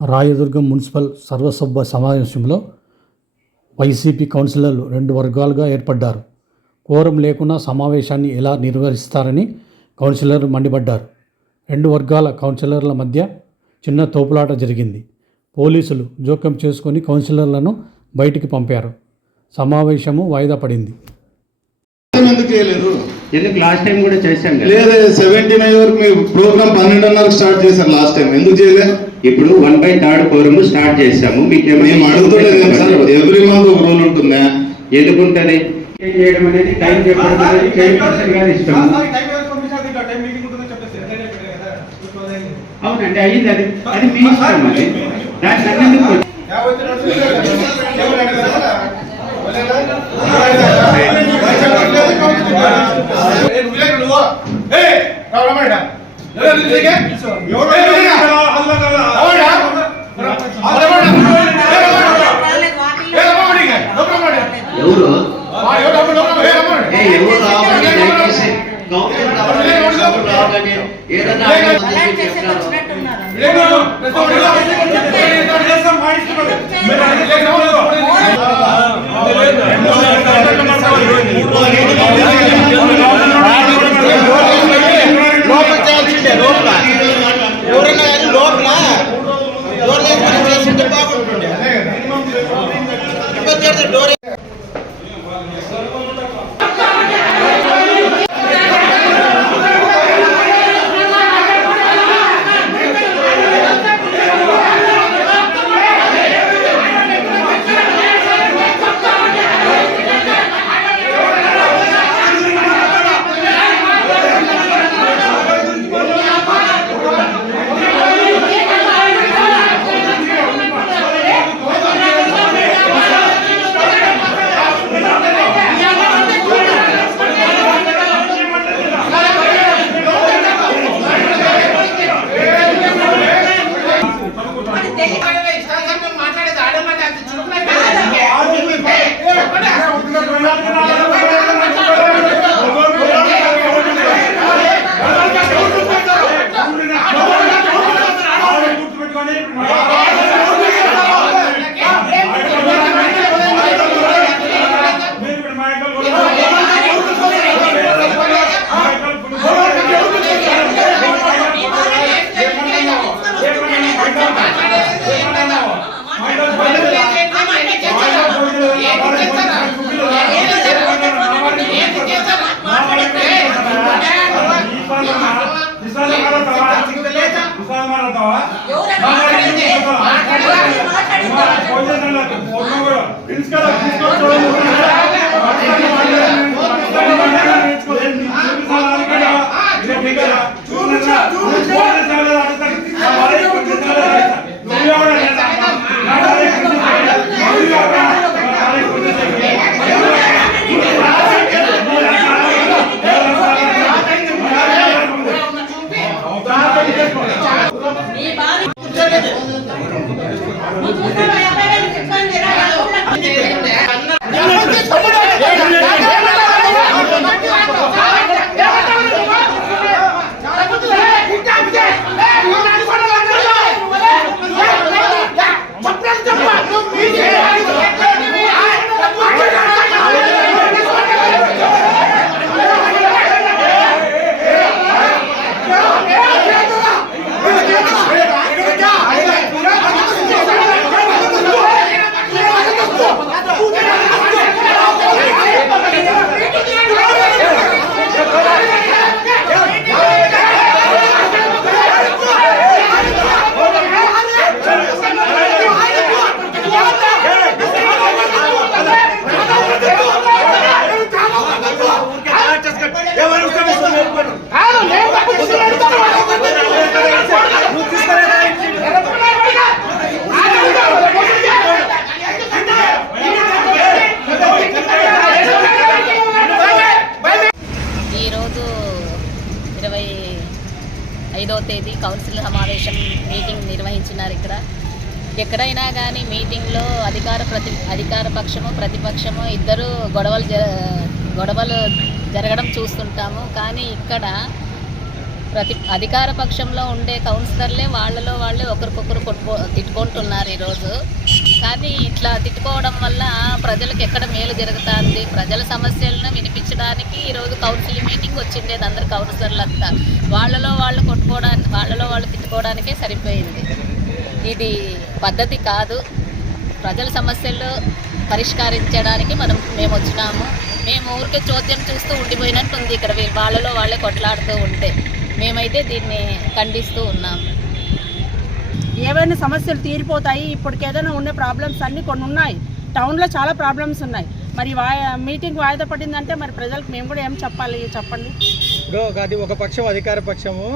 Rayadurgam municipal సర్వసభ్య సమావేశంలో YCP కౌన్సిలర్లు 2 వర్గాలుగా ఏర్పడ్డారు. కోరం లేకుండా సమావేశాన్ని ఎలా నిర్వహిస్తారని కౌన్సిలర్లు మండిపడ్డారు. 2 వర్గాల కౌన్సిలర్ల మధ్య చిన్న తోపులాట జరిగింది. పోలీసులు జోక్యం చేసుకుని కౌన్సిలర్లను బయటికి పంపారు. సమావేశము వాయిదా పడింది. ఎందుకు లాస్ట్ టైం కూడా చేశాం కదా? లేదు 79 వరకు మీ ప్రోగ్రామ్ 12:30 స్టార్ట్ చేశారు లాస్ట్ టైం. ఎందుకు చేయలేదు? ఇప్పుడు 1/3 కోరము స్టార్ట్ చేశాము. మీకు మేము అడుగుతలేదు సార్, ఎవ్రీ మంత్ ఒక రూల్ ఉంటుందా? ఎందుకు ఉంటుంది? చేయడం అనేది టైం చెప్పడం అనేది చైర్పర్సన్ గారి ఇష్టం. అవునండి, అయ్యింది. అది మీ ఇష్టం. అది దాన్ని అన్నందుకు తేదీ కౌన్సిల్ సమావేశం మీటింగ్ నిర్వహించినారు. ఎక్కడైనా కానీ మీటింగ్లో అధికార పక్షము ప్రతిపక్షము ఇద్దరు గొడవలు జరగడం చూస్తుంటాము. కానీ ఇక్కడ అధికార పక్షంలో ఉండే కౌన్సిలర్లే వాళ్ళలో వాళ్ళే ఒకరికొకరు తిట్టుకుంటున్నారు ఈరోజు. కానీ ఇట్లా తిట్టుకోవడం వల్ల ప్రజలకు ఎక్కడ మేలు జరుగుతుంది, ప్రజల సమస్యలను వినిపించడానికి ఈరోజు కౌన్సిల్ మీటింగ్ వచ్చిండేది. అందరు కౌన్సిలర్లంతా వాళ్ళలో వాళ్ళు తిట్టుకోవడానికే సరిపోయింది. ఇది పద్ధతి కాదు. ప్రజల సమస్యలు పరిష్కరించడానికి మేము వచ్చినాము. మేము ఊరికే చోద్యం చూస్తూ ఉండిపోయినట్టు ఉంది ఇక్కడ వాళ్ళలో వాళ్ళే కొట్లాడుతూ ఉంటే. మేమైతే దీన్ని ఖండిస్తూ ఉన్నాము. ఏవైనా సమస్యలు తీరిపోతాయి. ఇప్పటికేదైనా ఉండే ప్రాబ్లమ్స్ అన్నీ కొన్ని ఉన్నాయి. టౌన్లో చాలా ప్రాబ్లమ్స్ ఉన్నాయి. మరి మీటింగ్ వాయిదా పడిందంటే మరి ప్రజలకు మేము కూడా ఏం చెప్పాలి చెప్పండి. ఇప్పుడు అది ఒక పక్షం అధికార పక్షము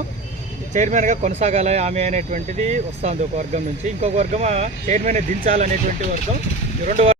చైర్మన్గా కొనసాగాలి ఆమె అనేటువంటిది వస్తుంది ఒక వర్గం నుంచి, ఇంకొక వర్గం చైర్మన్ దించాలనేటువంటి వర్గం. 2